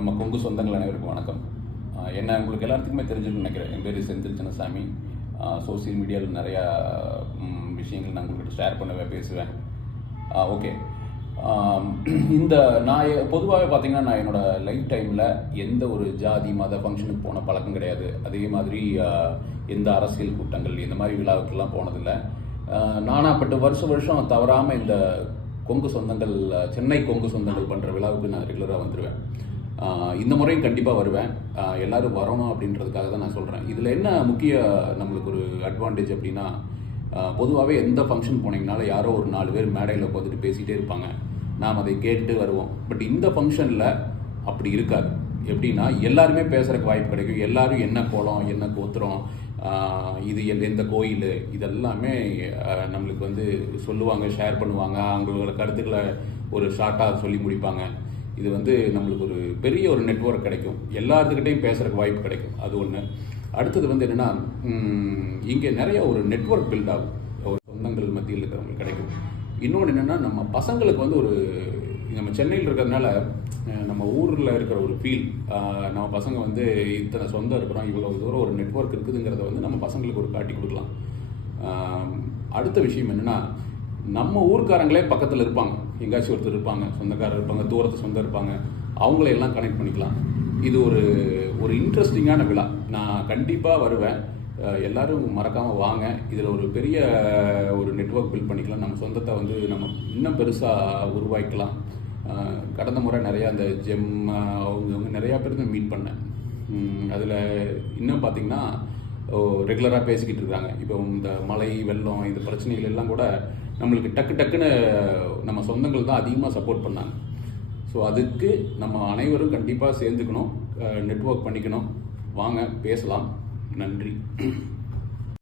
நம்ம கொங்கு சொந்தங்கள் அனைவருக்கும் வணக்கம். என்ன உங்களுக்கு எல்லாத்துக்குமே தெரிஞ்சுன்னு நினைக்கிறேன். என் பேர் செந்தில் சின்னசாமி. சோசியல் மீடியாவில் நிறையா விஷயங்கள் நான் உங்கள்கிட்ட ஷேர் பண்ணுவேன், பேசுவேன். ஓகே, இந்த நான் பொதுவாகவே பார்த்தீங்கன்னா நான் என்னோடய லைஃப் டைமில் எந்த ஒரு ஜாதி மத ஃபங்க்ஷனுக்கு போன பழக்கம் கிடையாது. அதே மாதிரி எந்த அரசியல் கூட்டங்கள் இந்த மாதிரி விழாவுக்கெல்லாம் போனதில்லை. நானாப்பட்டு வருஷம் தவறாமல் இந்த கொங்கு சொந்தங்கள், சென்னை கொங்கு சொந்தங்கள் பண்ணுற விழாவுக்கு நான் ரெகுலராக வந்துடுவேன். இந்த முறையும் கண்டிப்பாக வருவேன். எல்லோரும் வரணும் அப்படின்றதுக்காக தான் நான் சொல்கிறேன். இதில் என்ன முக்கிய நம்மளுக்கு ஒரு அட்வான்டேஜ் அப்படின்னா, பொதுவாகவே எந்த ஃபங்க்ஷன் போனீங்கனாலும் யாரோ ஒரு 4 பேர் மேடையில் உட்காந்துட்டு பேசிகிட்டே இருப்பாங்க. நாம் அதை கேட்டுட்டு வருவோம். பட் இந்த ஃபங்க்ஷனில் அப்படி இருக்காது. எப்படின்னா எல்லாருமே பேசுகிறதுக்கு வாய்ப்பு கிடைக்கும். எல்லோரும் என்ன கோலம், என்ன கோத்திரம், இது எந்த கோயில், இதெல்லாமே நம்மளுக்கு வந்து சொல்லுவாங்க, ஷேர் பண்ணுவாங்க. அவங்களோட கருத்துக்களை ஒரு ஷார்ட்டாக சொல்லி முடிப்பாங்க. இது வந்து நம்மளுக்கு ஒரு பெரிய ஒரு நெட்வொர்க் கிடைக்கும். எல்லாத்துக்கிட்டையும் பேசுகிறதுக்கு வாய்ப்பு கிடைக்கும். அது ஒன்று. அடுத்தது வந்து என்னென்னா, இங்கே நிறைய ஒரு நெட்வொர்க் பில்ட் ஆகும். ஒரு சொந்தங்கள் மத்தியில் இருக்கிறவங்களுக்கு கிடைக்கும். இன்னொன்று என்னென்னா, நம்ம பசங்களுக்கு வந்து ஒரு நம்ம சென்னையில் இருக்கிறதுனால நம்ம ஊரில் இருக்கிற ஒரு ஃபீல், நம்ம பசங்க வந்து இத்தனை சொந்தம் இருக்கிறோம், இவ்வளோ தூரம் ஒரு நெட்வொர்க் இருக்குதுங்கிறத வந்து நம்ம பசங்களுக்கு ஒரு காட்டி கொடுக்கலாம். அடுத்த விஷயம் என்னென்னா, நம்ம ஊர்க்காரங்களே பக்கத்தில் இருப்பாங்க. எங்காச்சும் ஒருத்தர் இருப்பாங்க, சொந்தக்காரர் இருப்பாங்க, தூரத்து சொந்தம் இருப்பாங்க. அவங்களையெல்லாம் கனெக்ட் பண்ணிக்கலாம். இது ஒரு இன்ட்ரெஸ்டிங்கான விழா. நான் கண்டிப்பாக வருவேன். எல்லோரும் மறக்காமல் வாங்க. இதில் ஒரு பெரிய ஒரு நெட்வொர்க் பில்ட் பண்ணிக்கலாம். நம்ம சொந்தத்தை வந்து நம்ம இன்னும் பெருசாக உருவாக்கலாம். கடந்த முறை நிறையா அந்த ஜெம் அவங்க நிறையா பேருக்கு மீட் பண்ணேன். அதில் இன்னும் பார்த்திங்கன்னா ரெகுலராக பேசிக்கிட்டு இருக்காங்க. இப்போ இந்த மழை, வெள்ளம், இந்த பிரச்சனைகள் எல்லாம் கூட நம்மளுக்கு டக்குன்னு நம்ம சொந்தங்கள் தான் அதிகமாக சப்போர்ட் பண்ணாங்க. ஸோ அதுக்கு நம்ம அனைவரும் கண்டிப்பாக சேர்ந்துக்கணும், நெட்வொர்க் பண்ணிக்கணும். வாங்க பேசலாம். நன்றி.